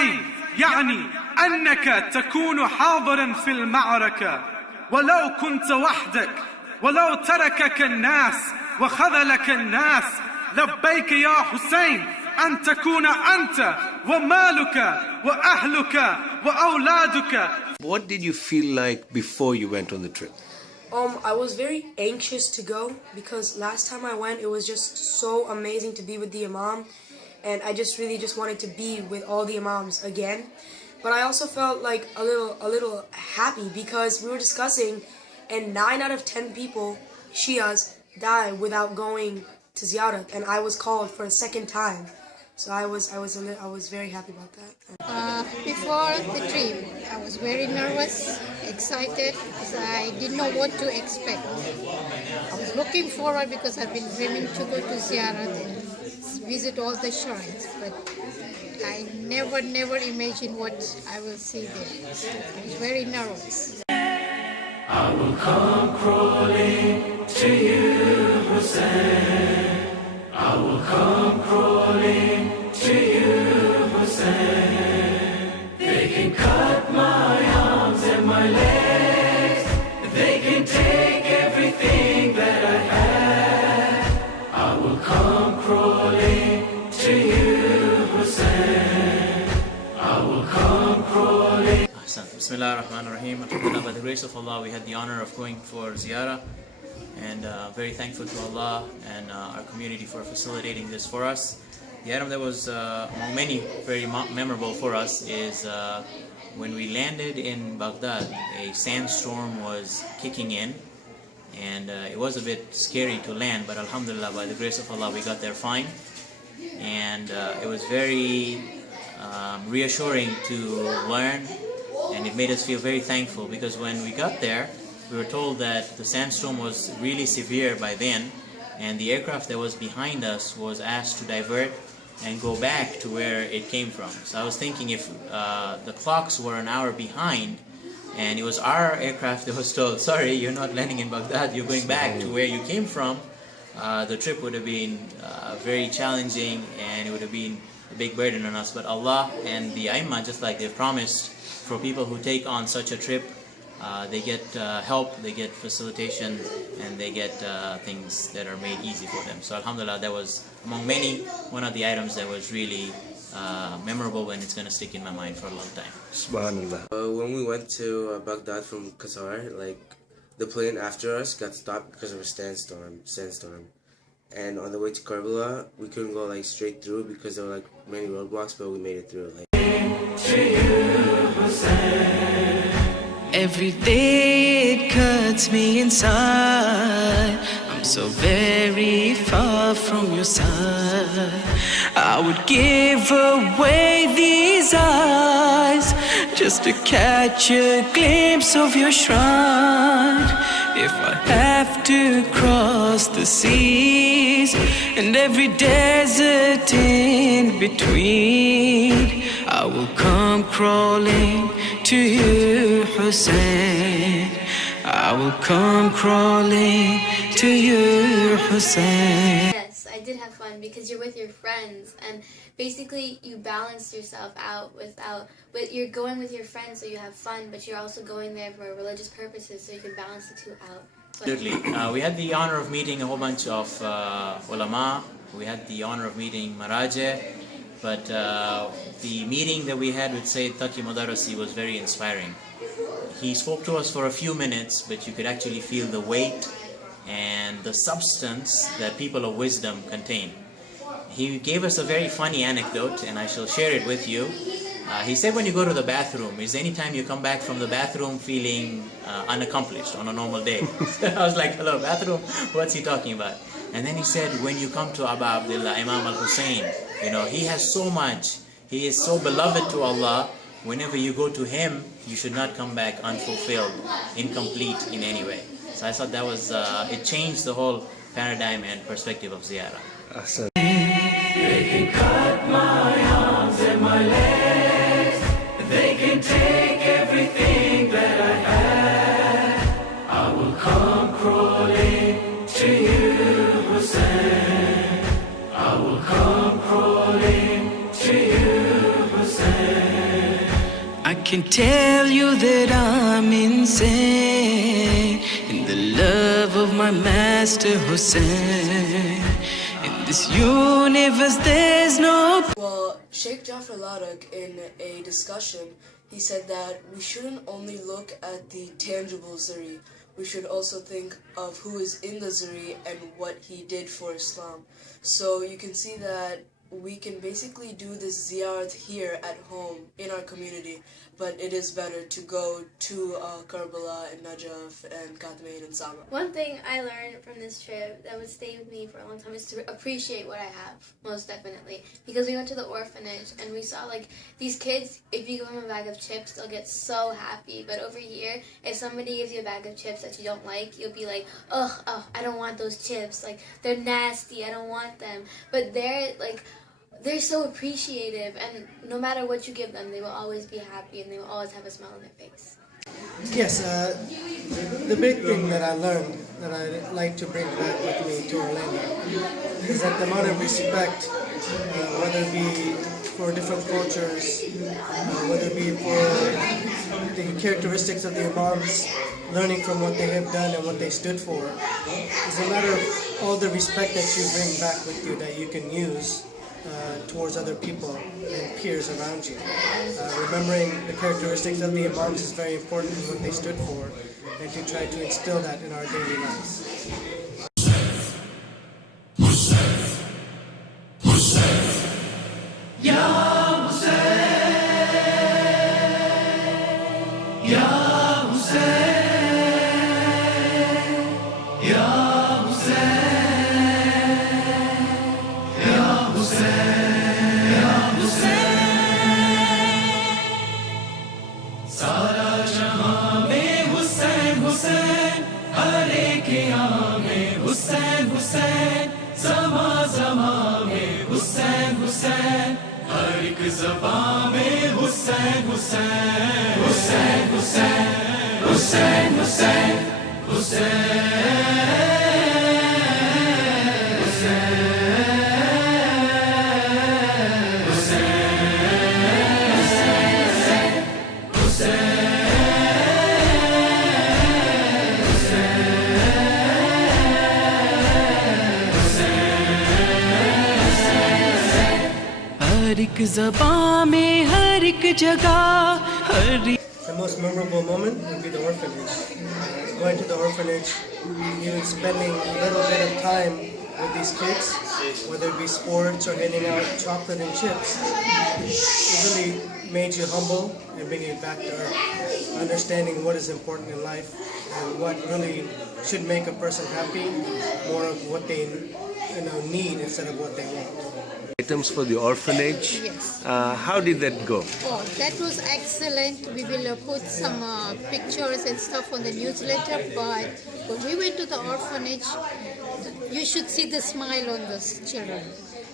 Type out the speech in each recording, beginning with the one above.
حسين يعني أنك تكون حاضرا في المعركة ولو كنت وحدك، ولو تركك الناس وخذلك الناس. لبيك يا حسين أن تكون أنت ومالك وأهلك وأولادك. What did you feel like before you went on the trip? I was very anxious to go because last time I went, it was just so amazing to be with the Imam, and I just really wanted to be with all the Imams again. But I also felt like a little happy because we were discussing, and 9 out of 10 people, Shias, die without going to Ziyarat, and I was called for a second time. So I was very happy about that. Before the trip, I was very nervous, excited, because I didn't know what to expect. I was looking forward because I've been dreaming to go to Ziyarat and visit all the shrines, but I never imagined what I will see there. I was very nervous. I will come crawling to you, Hussein. I will come crawling to you, Hussein. They can cut my arms and my legs. They can take everything that I have. I will come crawling to you, Hussein. I will come crawling. Bismillah ar-Rahman ar-Rahim. Alhamdulillah, by the grace of Allah, we had the honor of going for ziyarah, and very thankful to Allah and our community for facilitating this for us. The item that was among many very memorable for us is when we landed in Baghdad, a sandstorm was kicking in, and it was a bit scary to land, but alhamdulillah, by the grace of Allah, we got there fine. And it was very reassuring to learn, and it made us feel very thankful, because when we got there, we were told that the sandstorm was really severe by then, and the aircraft that was behind us was asked to divert and go back to where it came from. So I was thinking, if the clocks were an hour behind and it was our aircraft that was told, sorry, you're not landing in Baghdad, you're going back to where you came from, the trip would have been very challenging, and it would have been a big burden on us. But Allah and the Aimma, just like they've promised, for people who take on such a trip, they get help, they get facilitation, and they get things that are made easy for them. So alhamdulillah, that was among many one of the items that was really memorable, and it's going to stick in my mind for a long time. Subhanallah. When we went to Baghdad from Qatar, the plane after us got stopped because of a sandstorm. And on the way to Karbala, we couldn't go straight through because there were many roadblocks, but we made it through. Every day it cuts me inside. I'm so very far from your side. I would give away these eyes just to catch a glimpse of your shrine. If I have to cross the seas and every desert in between, I will come crawling to you, Hussein. I will come crawling to you, Hussein. Yes, I did have fun because you're with your friends, and basically you balance yourself out but you're going with your friends so you have fun, but you're also going there for religious purposes so you can balance the two out. Absolutely. We had the honor of meeting a whole bunch of ulama. We had the honor of meeting Maraje, but the meeting that we had with Sayyid Taqi Madarasi was very inspiring. He spoke to us for a few minutes, but you could actually feel the weight and the substance that people of wisdom contain. He gave us a very funny anecdote, and I shall share it with you. He said, when you go to the bathroom, is any time you come back from the bathroom feeling unaccomplished on a normal day? I was like, hello, bathroom? What's he talking about? And then he said, when you come to Aba-Abdillah, Imam al-Hussein, he has so much, he is so beloved to Allah. Whenever you go to him, you should not come back unfulfilled, incomplete in any way. So I thought that was, it changed the whole paradigm and perspective of ziyarah. Awesome. They can cut my arms and my legs. They can take everything that I have. I will come crawling to you, Hussein. I will come crawling to you, Hussein. I can tell you that I'm insane in the love of my master Hussein. In this universe there's no... Well, Sheikh Jafar Ladak, in a discussion, he said that we shouldn't only look at the tangible Zuri. We should also think of who is in the Zuri and what he did for Islam. So you can see that we can basically do this ziyarat here at home in our community, but it is better to go to Karbala and Najaf and Katmain and Sama. One thing I learned from this trip that would stay with me for a long time is to appreciate what I have, most definitely. Because we went to the orphanage and we saw like these kids, if you give them a bag of chips, they'll get so happy. But over here, if somebody gives you a bag of chips that you don't like, you'll be like, oh, I don't want those chips. Like, they're nasty, I don't want them. But they're so appreciative, and no matter what you give them, they will always be happy and they will always have a smile on their face. Yes, the big thing that I learned that I like to bring back with me to Orlando is that the amount of respect, whether it be for different cultures, whether it be for the characteristics of the Imams, learning from what they have done and what they stood for, is a matter of all the respect that you bring back with you that you can use towards other people and peers around you. Remembering the characteristics of the Imams is very important in what they stood for, and to try to instill that in our daily lives. The most memorable moment would be the orphanage. Going to the orphanage, even spending a little bit of time with these kids, whether it be sports or handing out chocolate and chips, it really made you humble and bring you back to earth, understanding what is important in life and what really should make a person happy, more of what they need instead of what they want. Items for the orphanage. Yes. How did that go? Oh, that was excellent. We will put some pictures and stuff on the newsletter, but when we went to the orphanage, you should see the smile on those children.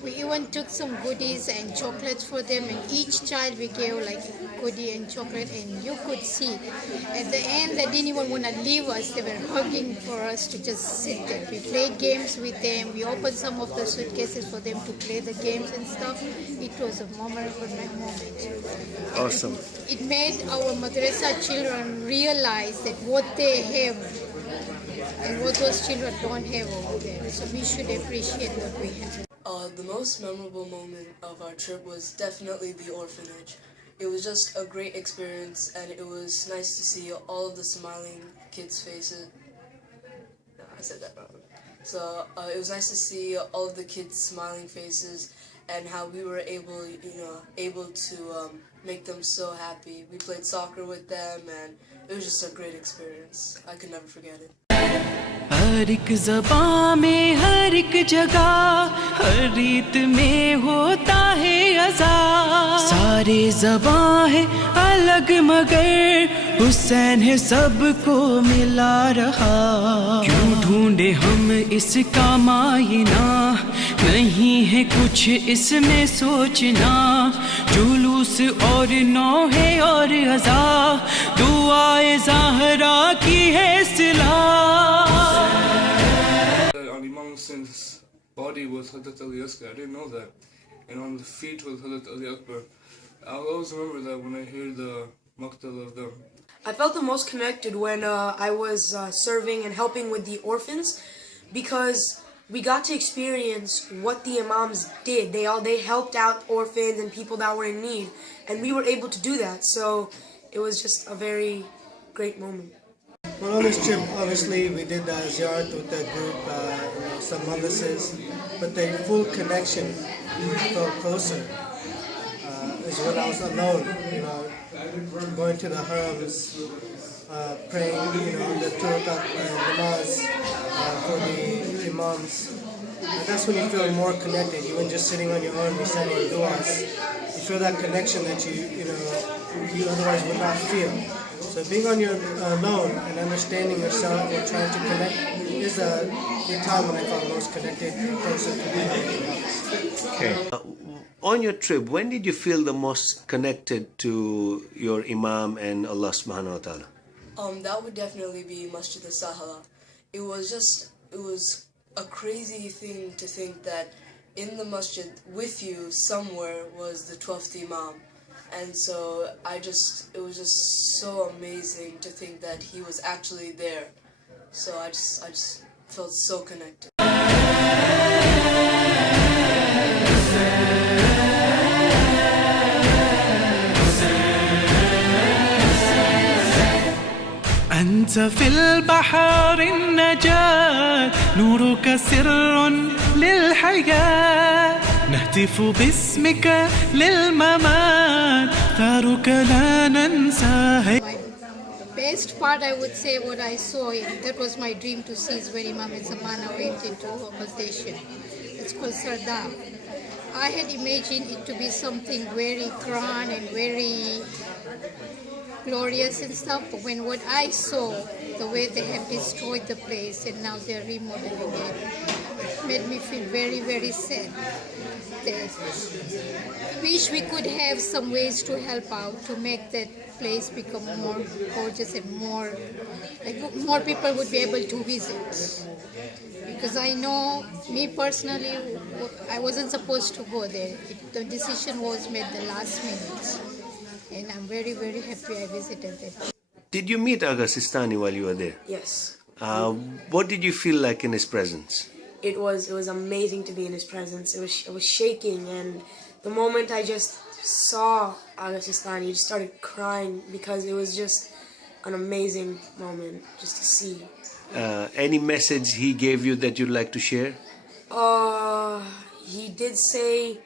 We even took some goodies and chocolates for them, and each child we gave like goodie and chocolate, and you could see at the end they didn't even want to leave us. They were hugging for us to just sit there. We played games with them. We opened some of the suitcases for them to play the games and stuff. It was a memorable moment. Awesome. It made our madrasa children realize that what they have and what those children don't have over there. So we should appreciate what we have. The most memorable moment of our trip was definitely the orphanage. It was just a great experience, and it was nice to see all of the smiling kids' faces. No, I said that wrong. So it was nice to see all of the kids' smiling faces and how we were able to make them so happy. We played soccer with them, and it was just a great experience. I could never forget it. हर एक ज़बां में हर एक जगह हर रीत में होता है अज़ा सारे ज़बां है अलग मगर हुसैन है सबको मिला रहा क्यों ढूंढे हम इसका मायना नहीं है कुछ इसमें सोचना जुलूस और नौ है और अज़ा दुआए ज़हरा की है सिला Imam Hussein's body was Hazrat Ali Asghar. I didn't know that. And on the feet was Hazrat Ali Akbar. I'll always remember that when I hear the مختلف them. I felt the most connected when I was serving and helping with the orphans, because we got to experience what the imams did. They helped out orphans and people that were in need, and we were able to do that. So it was just a very great moment. Well, on this trip, obviously, we did Ziarat with the group, some madrasas, but the full connection felt closer. Is when I was alone, going to the harams, praying, the turqat namaz for the imams. That's when you feel more connected. Even just sitting on your own, reciting du'as, you feel that connection that you otherwise would not feel. So being on your own and understanding yourself or trying to connect is the time when I felt most connected, closer to the imams. Okay. On your trip, when did you feel the most connected to your Imam and Allah subhanahu wa ta'ala? That would definitely be Masjid al-Sahala. It was a crazy thing to think that in the masjid with you somewhere was the 12th Imam. And so it was just so amazing to think that he was actually there. So I just felt so connected. أنت في البحر النجاة، نورك سر للحياة، نهتف باسمك للممات، ثارك لا ننساه. The best part, I would say, what I saw, that was my dream to see, is when Imam Zamana went into local station. It's called Sardar. I had imagined it to be something very grand and very glorious and stuff, but what I saw, the way they have destroyed the place and now they're remodeling it, made me feel very, very sad. Wish we could have some ways to help out to make that place become more gorgeous and more people would be able to visit. Because I know, me personally, I wasn't supposed to go there. The decision was made the last minute. And I'm very, very happy I visited it. Did you meet Aga Sistani while you were there? Yes. What did you feel like in his presence? It was amazing to be in his presence. It was shaking, and the moment I just saw Aga Sistani, I just started crying because it was just an amazing moment just to see. Any message he gave you that you'd like to share? He did say,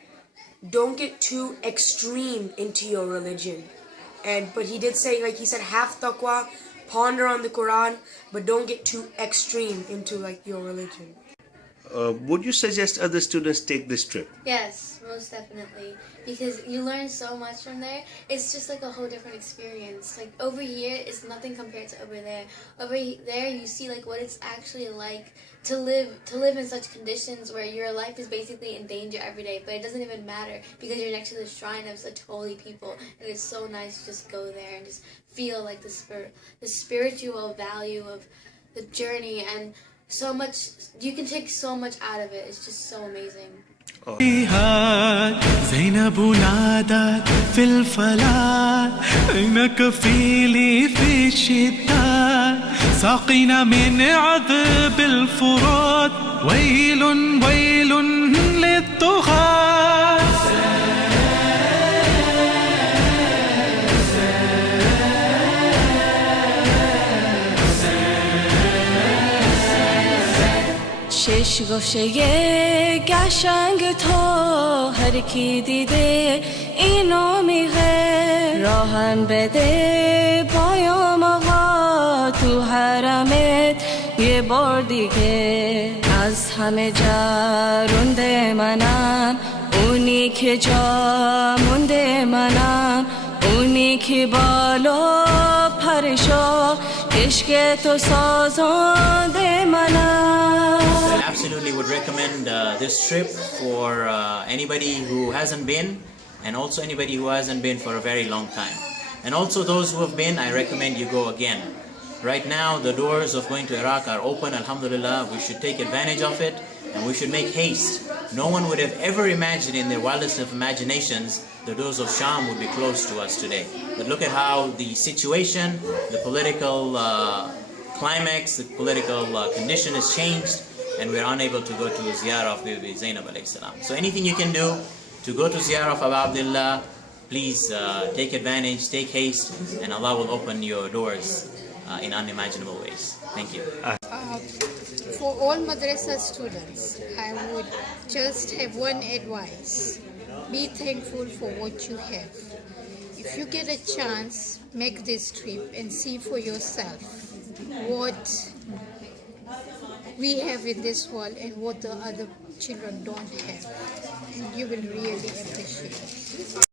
don't get too extreme into your religion. But he did say, he said, have taqwa, ponder on the Quran, but don't get too extreme into your religion. Would you suggest other students take this trip? Yes, most definitely. Because you learn so much from there. It's just like a whole different experience. Like over here is nothing compared to over there. Over there you see what it's actually like to live in such conditions where your life is basically in danger every day, but it doesn't even matter because you're next to the shrine of such holy people, and it's so nice to just go there and just feel the spiritual value of the journey, and so much, you can take so much out of it. It's just so amazing. زينب نادت في الفلاح أين كفيلي في الشتاء ساقنا من عذب الفرات ويل ويل للطغاة شش گوشه گشنگ تو هر کی دیده اینو میگه راهن بده پایام آقا تو حرمت یه بار دیگه از همه جرونده منم اونی که جا مونده منم اونی که بالا پرشا عشق تو سازنده منم. Absolutely would recommend this trip for anybody who hasn't been, and also anybody who hasn't been for a very long time. And also those who have been, I recommend you go again. Right now the doors of going to Iraq are open, alhamdulillah. We should take advantage of it and we should make haste. No one would have ever imagined in their wildest of imaginations the doors of Sham would be closed to us today. But look at how the situation, the political climax, the political condition has changed, and we're unable to go to Ziyarah of Bibi Zainab alayhi salam. So anything you can do to go to Ziyarah of Aba-Abdillah, please take advantage, take haste, and Allah will open your doors in unimaginable ways. Thank you. For all madrasa students, I would just have one advice. Be thankful for what you have. If you get a chance, make this trip and see for yourself what we have in this world and what the other children don't have. And you will really appreciate it.